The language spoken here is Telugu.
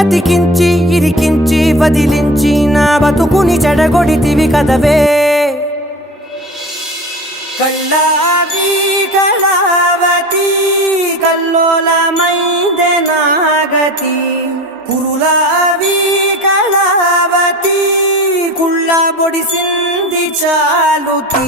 అతికించి ఇరికించి వదిలించి నా బతుకుని చెడగొడితివి కదవే కళ్ళావి కళావతి కల్లోలమైందే నాగతి కురులావి కళావతి కుళ్ళ బొడిసింది చాలుతి